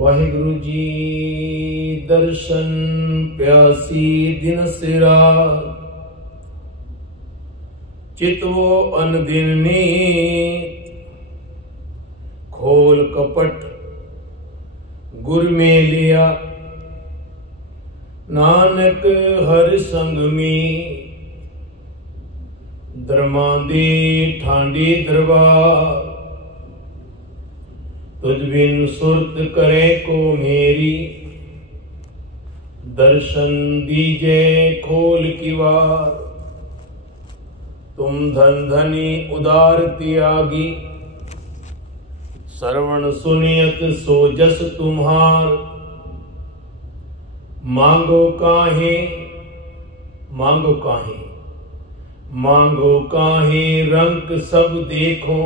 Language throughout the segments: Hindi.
वाहिगुरु जी दर्शन प्यासी दिन सिरा, चितवो अनदिन नीत, खोल कपट गुर में लिया, नानक हर संग में, दरमादी ठांडी दरबार, तुझ बिन सुरत करे को मेरी, दर्शन दीजे खोल की वार। तुम धन धनी उदार त्यागी, श्रवण सुनियत सो जस तुम्हार। मांगो काहे मांगो काहे, मांगो काहे रंग सब देखो,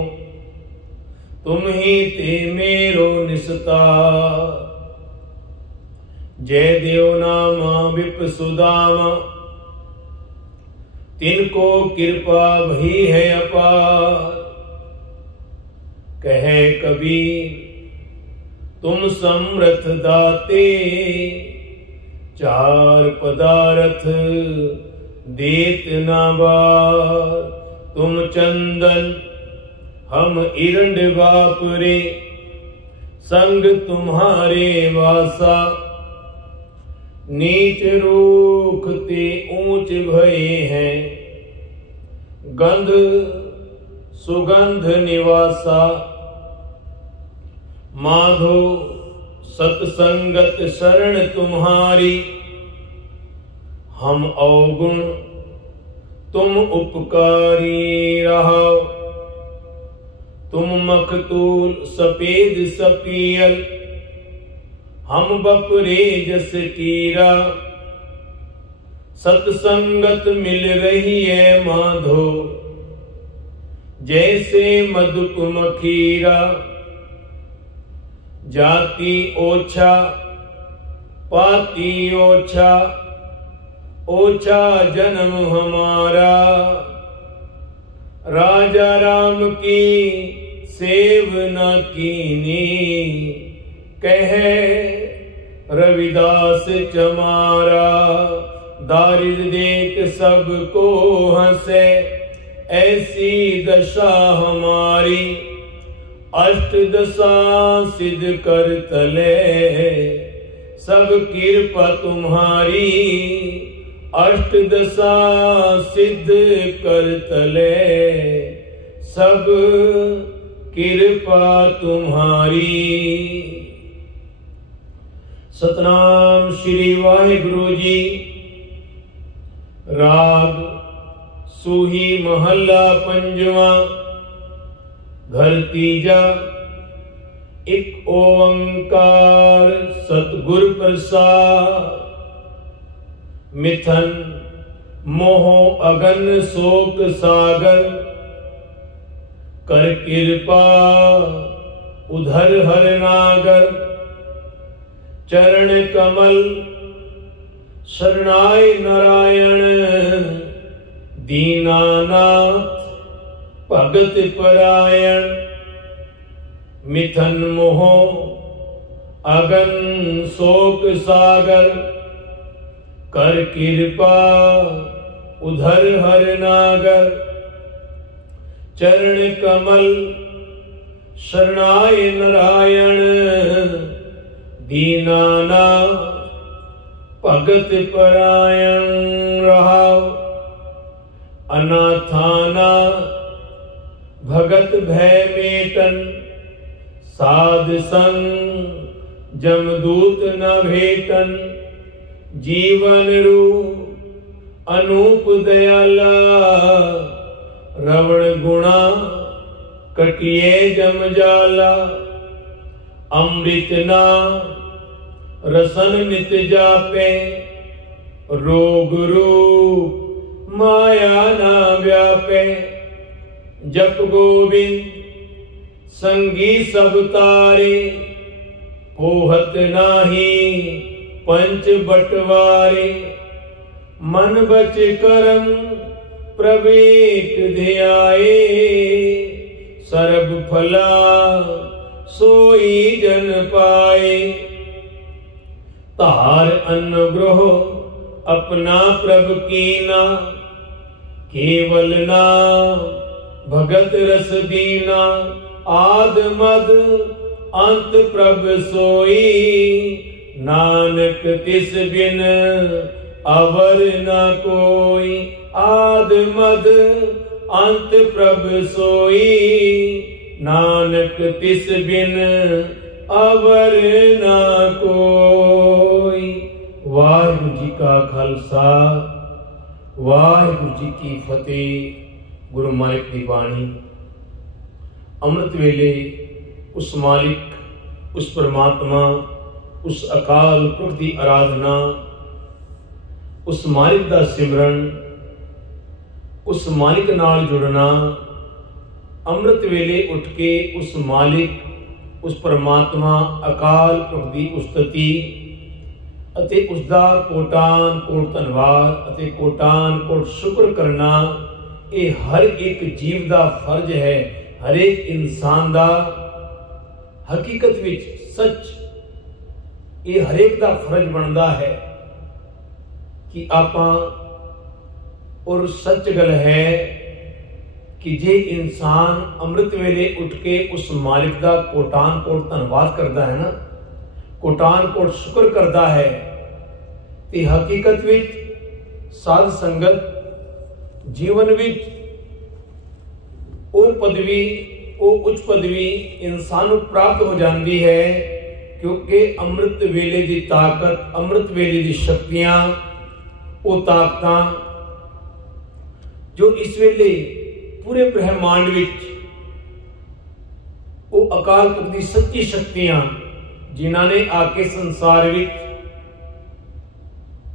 तुम ही ते मेरो निस्तार। जय देव नामा विप सुदामा, तिनको कृपा भई है अपार। कहे कबीर तुम समर्थ दाते, चार पदार्थ देत ना बार। तुम चंदन हम इरंड बापरे, संग तुम्हारे वासा। नीच रूखते ऊंच भये हैं, गंध सुगंध निवासा। माधो सतसंगत शरण तुम्हारी, हम अवगुण तुम उपकारी रहो। तुम मखतूल सफेद सपियल, हम बपरे जस कीरा। सतसंगत मिल रही है माधो, जैसे मधुप मखीरा। जाति ओछा पाती ओछा, ओछा जन्म हमारा। राजा राम की सेव न कीनी, कहे रविदास चमारा। दारिद्र देख सबको हंसे, ऐसी दशा हमारी। अष्ट दशा सिद्ध कर तले, सब कृपा तुम्हारी। अष्ट दशा सिद्ध कर तले, सब कृपा तुम्हारी। सतनाम श्री वाहिगुरु जी। राग सूही महला पंजवा, घर तीजा। एक ओंकार सतगुर प्रसाद, मिथन मोह अगन शोक सागर। कर कृपा उधर हर नागर, चरण कमल शरणाय नारायण। दीनानाथ भगत परायण, मिथन मोह अगन शोक सागर। कर कृपा उधर हर नागर, चरण कमल शरणाय नारायण। दीनाना भगत परायण रहाओ। अनाथाना भगत भय मेटन, साध संग जमदूत न भेटन। जीवन रूप अनूप दयाला, रवण गुणा कटिए जम जाला। अमृत ना रसन नित जापे, रोग रूप माया ना व्यापे। जप गोविंद संगी सब तारे, पोहत नाही पंच बटवारे। मन बच करम प्रवेक ध्याये, सर्ब फला सोई जन पाए। हर अनुग्रह अपना प्रभ कीना, केवल ना भगत रस दीना। आद मद अंत प्रभ सोई, नानक तिस बिन अवर न कोई। आद मद अंत प्रभ सोई, नानक तिस बिन अवर न कोई। वाहिगुरु जी का खालसा, वाहिगुरु जी की फतेह। गुरु मालिक की बाणी। अमृत वेले उस मालिक, उस परमात्मा, उस अकाल पुरख की आराधना, उस मालिक का सिमरन, उस मालिक नाल जुड़ना। अमृत वेले उठ के उस मालिक, उस परमात्मा अकाल पुरख की उस्तति ਅਤੇ उसका कोटान कोट धन्यवाद ਅਤੇ कोटान कोट शुक्र करना, ये हर एक जीव का फर्ज है। हर एक इंसान का हकीकत विच सच, ये हर एक का फर्ज बनता है कि आपां, और सच गल है कि जे इंसान अमृत वेले उठ के उस मालिक का कोटान कोट धन्यवाद करता है ना, कोटान कोट शुक्र करता है, तो हकीकत विच साध संगत जीवन विच वो पदवी, वो उच्च पदवी इंसान को प्राप्त हो जाती है। क्योंकि अमृत वेले की ताकत, अमृत वेले की शक्तियां, वो ताकत जो इस वेले पूरे ब्रह्मांड विच, वो अकाल पुरख की सच्ची शक्तियां जिन्हां ने आके संसार विच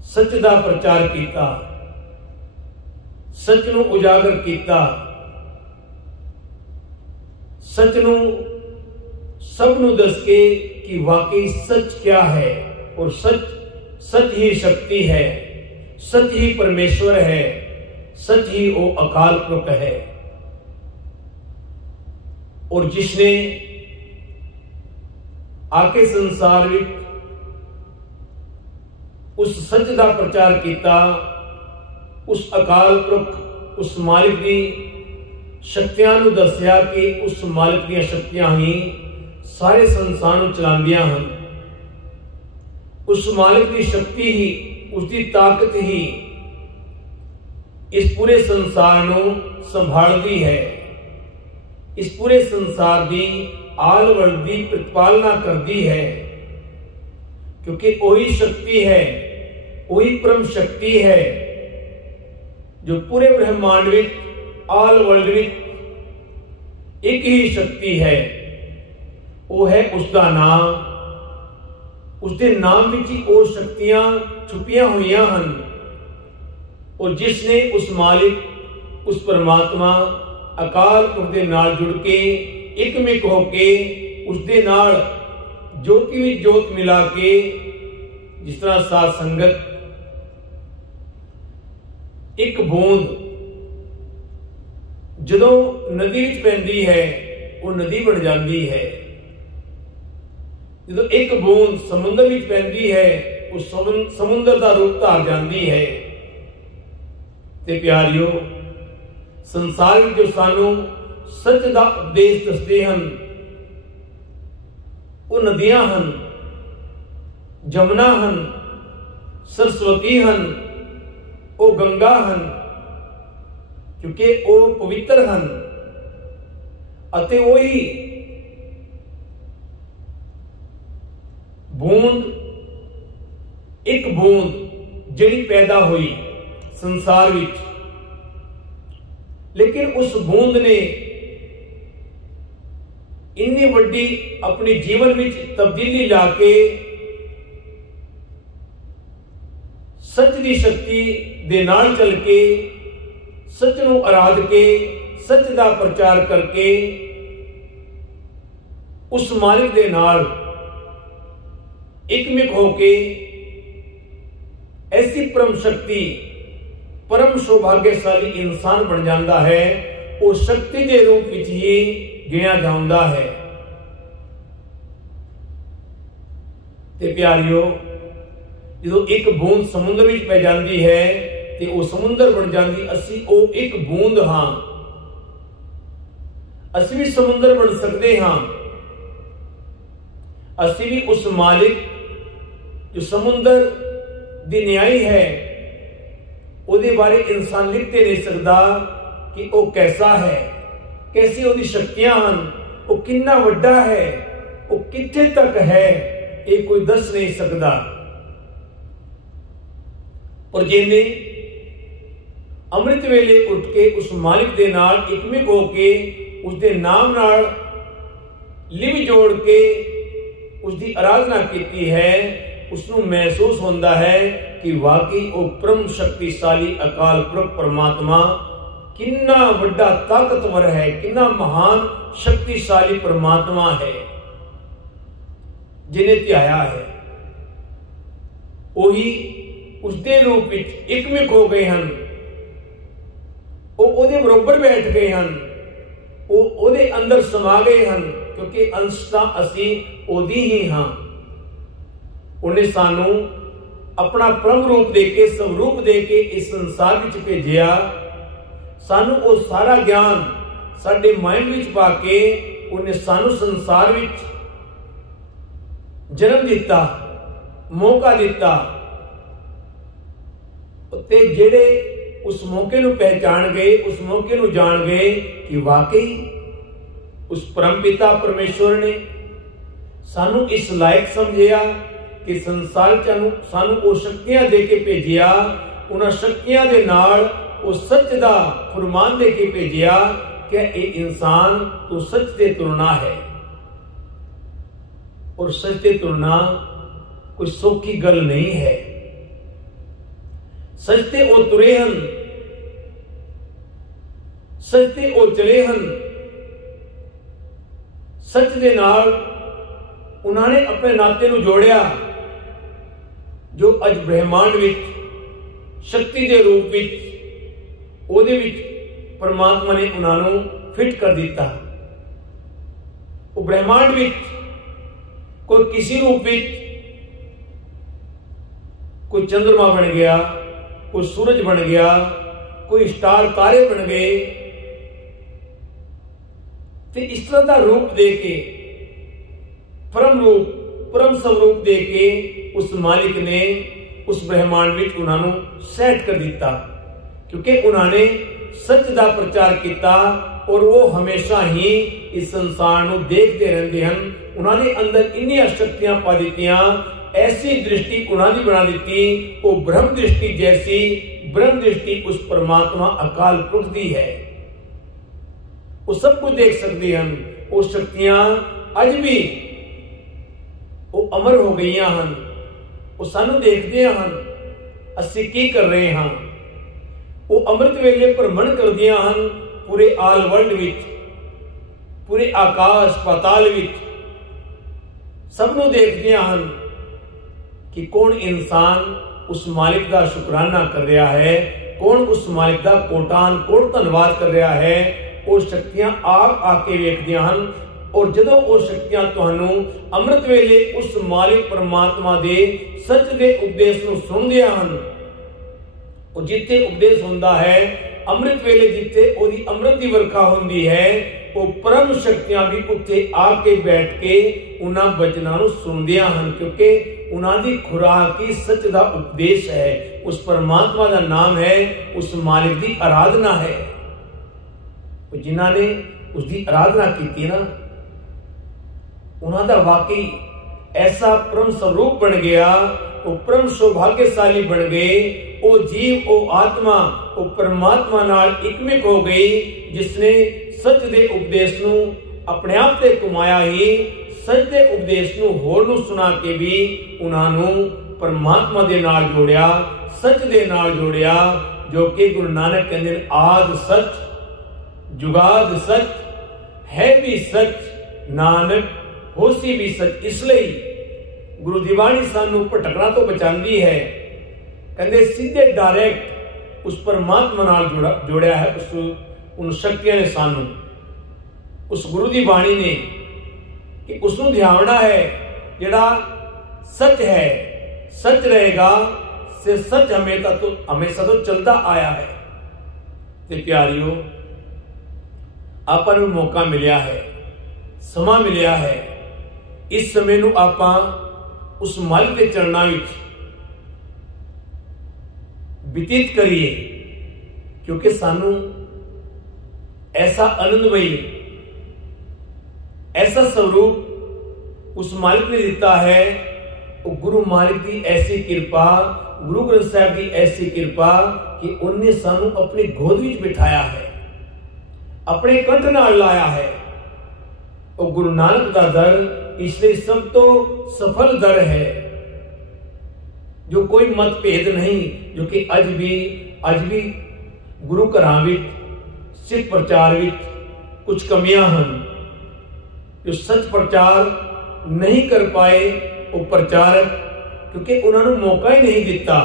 सच का प्रचार किया, सच नूं उजागर किया, सच नूं सब नूं दस के कि वाकई सच क्या है। और सच, सच ही शक्ति है, सच ही परमेश्वर है, सच ही वो अकाल पुरख है। और जिसने आके संसार विच उस सच का प्रचार किया, उस अकाल पुरख, उस मालिक की शक्तियां नूं दस्या कि उस मालिक दी शक्तियां ही सारे संसार नूं चलांदियां हन। उस मालिक की शक्ति ही, उसकी ताकत ही इस पूरे संसार नूं संभालती है, इस पूरे संसार की आल वल की प्रतिपालना करती है। क्योंकि वही शक्ति है, वही परम शक्ति है जो पूरे ब्रह्मांड विच, आल वर्ल्ड विच एक ही शक्ति है। वो है उसका नाम। उसके नाम विच ही वो शक्तियां छुपिया हुई हन। और जिसने उस मालिक, उस परमात्मा अकाल पुरख दे नाल जुड़ के एकमिक होके उसके नाल ज्योति विच ज्योत मिला के, जिस तरह साध संगत एक बूंद जदों नदी विच पैंदी है, वो नदी बन जाती है। जदों एक बूंद समुद्र विच पैंदी है, वो समुद्र का रूप धार जाती है। ते प्यारियो, संसार में जो सानू सच का उपदेश दसते हैं, वो नदियां हन, जमुना हन, सरस्वती हन, वो गंगा हन। क्योंकि वो पवित्र हन। अते वही बूंद, एक बूंद जिहड़ी पैदा हुई संसार विच, लेकिन उस बूंद ने इन्नी वड्डी अपने जीवन विच तब्दीली लाके सच की शक्ति दे नाल चल के, सच नूं आराध के, सच का प्रचार करके उस मालिक दे नाल एकमिक होके ऐसी परम शक्ति, परम सौभाग्यशाली इंसान बन जाता है। वो शक्ति के रूप में ही गिना जाता है। ते प्यारियो, ਜਦੋਂ ਇੱਕ ਬੂੰਦ ਸਮੁੰਦਰ ਵਿੱਚ ਪੈ ਜਾਂਦੀ ਹੈ ਤੇ ਉਹ ਸਮੁੰਦਰ ਬਣ ਜਾਂਦੀ। ਅਸੀਂ ਉਹ ਇੱਕ ਬੂੰਦ ਹਾਂ, ਅਸੀਂ ਵੀ ਸਮੁੰਦਰ ਬਣ ਸਕਦੇ ਹਾਂ। ਅਸੀਂ ਵੀ ਉਸ ਮਾलिक जो समुंदर दी न्यायी है ਉਹਦੇ ਬਾਰੇ इंसान लिख ते नहीं सकता कि वो कैसा है, कैसी ਉਹਦੀ शक्तियां ਹਨ, वो कितना ਵੱਡਾ है, वो कित्थे तक है, ये कोई दस नहीं सकता। और जिन्हें अमृत वेले उठ के उस मालिक दे नाल इकमिक होके उसके नाम नाल लिव जोड़ के उसकी आराधना की है, उसनू महसूस होता है कि वाकई वो परम शक्तिशाली अकाल पुरख परमात्मा कितना वड्डा ताकतवर है, कितना महान शक्तिशाली परमात्मा है जिन्हें ध्याया है। वही उसके रूप विच इकमिक हो गए हैं, ਉਹਦੇ बरोबर बैठ गए हैं, ਉਹਦੇ अंदर समा गए हैं, क्योंकि अंश तां असीं ਉਹਦੀ ही हाँ। उन्हें सानू अपना परम रूप देके स्वरूप देके इस संसार विच भेजिया। सानू वो सारा ज्ञान साडे माइंड विच पा के उन्हें सानू संसार विच जन्म दिता, मौका दिता। ते जेड़े उस मौके नू पहचान गए, उस मौके नू जान गए कि वाकई उस परम पिता परमेश्वर ने सानू इस लायक समझिया कि संसार सानू वो शक्तियां दे के भेजिया। उन्हां शक्तियां दे नाल वो सच दा फरमान दे के भेजिया कि ये इंसान तो सच ते तुरना है। और सच ते तुरना कोई सौखी गल नहीं है। सच ते वो तुरे हन, सच ते वो चले हन, सच दे नाल उन्होंने अपने नाते नू जोड़िया। जो अज ब्रह्मांड विच शक्ति के रूप विच ओदे विच परमात्मा ने उन्होंने फिट कर दिता। वो ब्रह्मांड विच कोई किसी रूप विच कोई चंद्रमा बन गया, कोई सूरज बन गया, कोई स्टार तारे बन गए। ते इस तरह का रूप दे के परम रूप परम स्वरूप दे के उस मालिक ने उस ब्रह्मांड विच उन्होंने सेट कर दिता, क्योंकि उन्होंने सच का प्रचार किया। और वो हमेशा ही इस संसार को देखते रहते हैं। उन्होंने अंदर इन्नियां शक्तियां पा दित्तियां, ऐसी दृष्टि उन्होंने बना दी, वो ब्रह्म दृष्टि जैसी ब्रह्म दृष्टि उस परमात्मा अकाल पुरख दी है। वो सब कुछ देख सकते हैं। वो शक्तियां अज भी वो अमर हो गई हैं, वो सानू देखते हैं असी की कर रहे हैं। वो अमृत वेले भ्रमण करदियां हैं पूरे आल वर्ल्ड विच, पूरे आकाश पाताल विच सबनू देखदियां हैं कि कौन इंसान उस मालिक का शुकराना कर रहा है, कौन उस मालिक का कोटान कोट धन्यवाद कर रहा है। वो शक्तियां आप आके वेखदियां हैं। और जदों वो शक्तियां तुहानू अमृत वेले उस मालिक परमात्मा दे सच दे उपदेश नू सुनदियां हन, और जिथे उपदेश हुंदा है अमृत वेले जिथे ओदी अमृत दी वर्खा हुंदी है, वो परम शक्तियां भी उत्थे आके बैठ के उन्हां वचनां नू सुनदियां हन, क्योंकि उन्हां दी खुराक ही सच दा उपदेश है। उस परमात्मा दा नाम है, उस मालिक दी आराधना है। जिन्हां ने उसकी आराधना की ना, उन्होंने वाकई ऐसा परम स्वरूप बन गया, वो परम सौभाग्यशाली बन गए। वो जीव वो आत्मा वो परमात्मा नाल इकमिक हो गई, जिसने सच दे उपदेश नू अपने आप से कमाया ही सच दे उपदेश नू होर नू सुना के भी उन्होंने परमात्मा दे नाल जोड़िया, सच दे नाल जोड़िया। जो कि गुरु नानक कहते हैं आद सच जुगाद सच है भी सच, नानक होसी भी सच। इसलिए गुरु दी बाणी सानू भटकना तो बचाती है। कहते सीधे डायरेक्ट उस परमात्मा नाल जोड़िया है। उन शक्तियां ने सानू उस गुरु दी बाणी ने कि उसनू ध्यावना है, जिहड़ा सच है, सच रहेगा से सच हमेशा तो चलता आया है। ते प्यारियों, ਆਪਾਂ ਨੂੰ मौका मिलिया है, समा मिलिया है। इस समय ਨੂੰ ਆਪਾਂ उस मालिक के चरणों में व्यतीत करिए, क्योंकि सानू ऐसा आनंदमयी, ऐसा स्वरूप उस मालिक ने दिता है। वो गुरु मालिक की ऐसी कृपा, गुरु ग्रंथ साहब की ऐसी कृपा कि उन्हें सानू अपनी गोद में बिठाया है, अपने कंठ नाल लाया है। वो गुरु नानक का दर इसलिए सब तो सफल दर है, जो कोई मतभेद नहीं, जो कि अज भी गुरु घरां विच सिख प्रचार विच कुछ कमियां हन। जो सच प्रचार नहीं कर पाए वो प्रचारक, क्योंकि उन्होंने मौका ही नहीं दिता,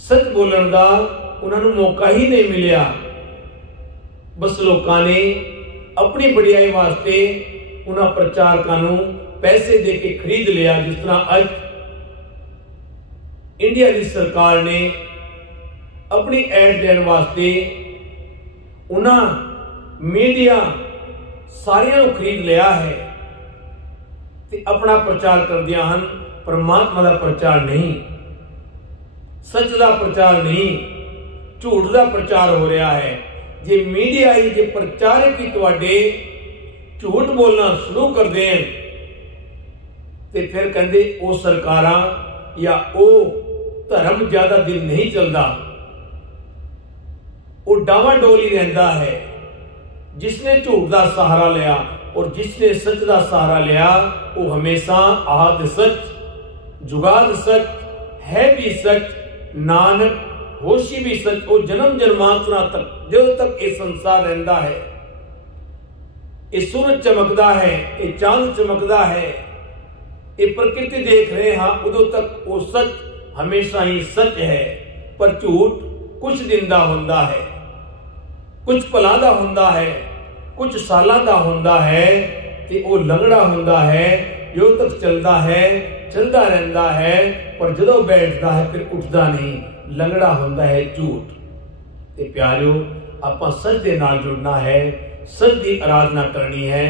सच बोलण दा उन्होंने मौका ही नहीं मिलिया। बस लोगों ने अपनी बड़ियाई वास्ते उन्होंने प्रचारकों को पैसे दे के खरीद लिया। जिस तरह अज इंडिया की सरकार ने अपनी एड देने वास्ते उन्होंने मीडिया सारियां खरीद लिया है ते अपना प्रचार कर दिया हन। परमात्मा का प्रचार नहीं, सच का प्रचार नहीं, झूठ का प्रचार हो रहा है। जे मीडिया ही जे प्रचारक ही तुहाडे झूठ बोलना शुरू कर दें ते फिर कहते वो सरकारां या वो धर्म ज्यादा दिन नहीं चलता, वो डावाडोल ही रहता है। जिसने झूठ का सहारा लिया और जिसने सच का सहारा लिया वो हमेशा आद सच, जुगाद सच, है भी सच, नानक होशी भी सच। वो जन्म जन्मांतरा तक जो तक ये संसार रहता है, ये सूरज चमकता है, ये चांद चमकता है, ये प्रकृति देख रहे हैं, उदों तक वो सच हमेशा ही सच है। पर झूठ कुछ दिन का होंदा है, कुछ पलां दा होंदा है, कुछ सालां दा होंदा है, ते वो लंगड़ा होंदा है, जो तक चलता है, चलता रहता है, पर जदों बैठता है फिर उठता नहीं, लंगड़ा होंदा है झूठ। ते प्यारियों, आपां सच दे नाल जुड़ना है, सच की आराधना करनी है।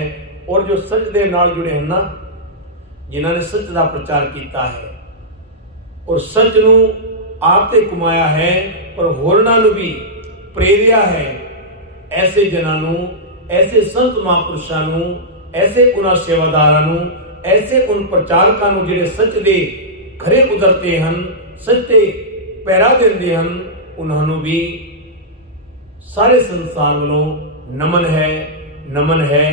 और जो सच दे नाल जुड़े हैं ना, जिन्होंने सच का प्रचार किया है और सच नू आप ते कमाया है, पर होरना नू भी प्रेरिया है, ऐसे जनां नू, ऐसे संत महापुरुषां नू, ऐसे उन्हां सेवादारां नू, ऐसे उन प्रचारकां नू जिहड़े सच दे खरे उतरते हैं, सच ते पैरा देंदे हैं, उन्होंने भी सारे संसार वालों नमन है, नमन है,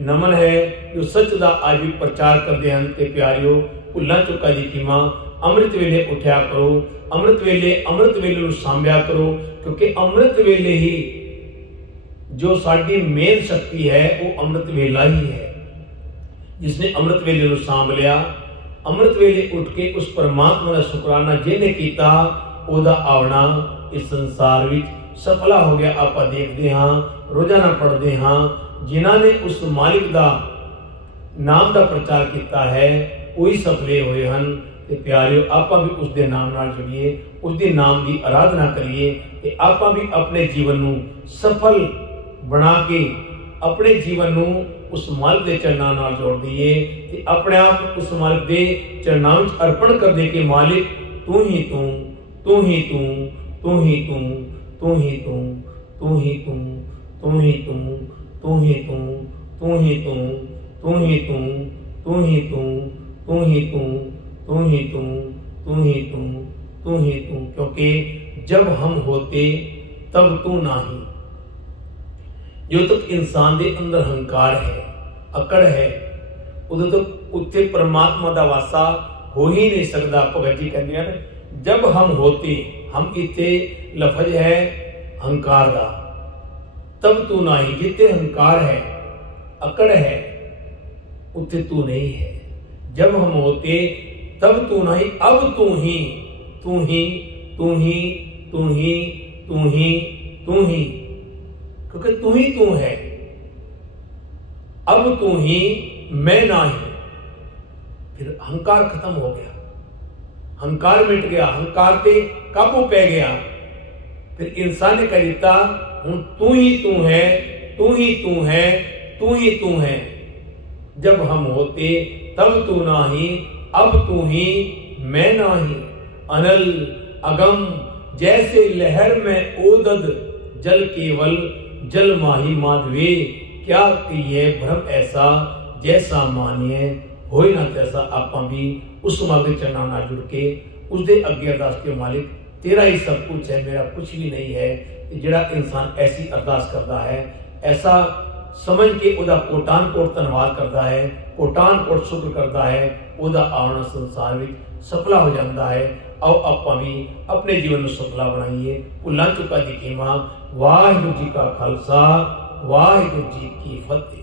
नमन है। जो सच का आज भी प्रचार करते हैं। ते प्यारियों, भुल्ला चुका जी की मां, अमृत वेले उठ्या करो, अमृत वेले नूं सांभ्या करो, क्योंकि अमृत वेले ही जो साडी मेन शक्ति है वो अमृत वेला ही है। जिसने अमृत वेले नूं सांभ लिया, अमृत वेले उठ के उस परमात्मा का शुकराना जिन्हें किया, ओदा आवना इस संसार विच सफला हो गया। आप देखते हाँ, रोजाना पढ़ते हाँ, जिन्होंने उस मालिक का नाम का प्रचार किया है वही सफले हुए हैं। ते प्यारियों, आप भी उसके नाम नाल जुड़िए, उसके नाम की आराधना करिए, ते आप भी अपने जीवन नू सफल बना के अपने जीवन नू उस मालिक के चरणों नाल जोड़ दिए, ते अपने आप उस मालिक के चरणों में अर्पण कर दे के मालिक तू ही तू, तू ही तू, तू ही तू, तू ही तू, तू ही तू, तू ही तू, तू ही तू, तू ही तू, तू ही तू, तू ही तू, तू ही तू, तू ही तू, तू ही तू, तू ही तू। क्योंकि जब हम होते तब तू नाही। जो तक इंसान के अंदर अहंकार है, अकड़ है, उदों तक उत्थे परमात्मा का वासा हो ही नहीं सकता। भगत जी कहते हैं जब हम होते, हम इतने लफज है अहंकार का, तब तू नाही। जिते अहंकार है, अकड़ है, उत्ते तू नहीं है। जब हम होते तब तू नहीं, अब तू ही, तू ही, तू ही, तू ही, तू ही, तू ही, क्योंकि तू ही तू है। अब तू ही, मैं नाही। फिर अहंकार खत्म हो गया, अहंकार मिट गया, अहंकार पे काबू पै गया। फिर इंसान ने कह दिता हूं तू ही तू है, तू ही तू है, तू ही तू है। जब हम होते तब तू नाही, अब तू ही मैं नाही। अनल अगम जैसे लहर में ओदद, जल केवल जल माही माधवे। क्या कहिए भ्रम ऐसा, जैसा मानिए होए ना तैसा। आपां भी उस मार्ग चरणा ना जुड़ के उसके अगे अरदास के मालिक तेरा ही सब कुछ है, मेरा कुछ भी नहीं है। जिहड़ा इंसान ऐसी अरदास करता है, ऐसा समझ के उदा कोटान कोट धन्नवाद करता है, कोटान कोट शुक्र करता है, उदा आना संसार में सफला हो जाता है। आओ आपां भी अपने जीवन में सफला बनाइए। भुलां चुका दी खीमा। वाहिगुरू जी का खालसा, वाहिगुरू जी की फतेह।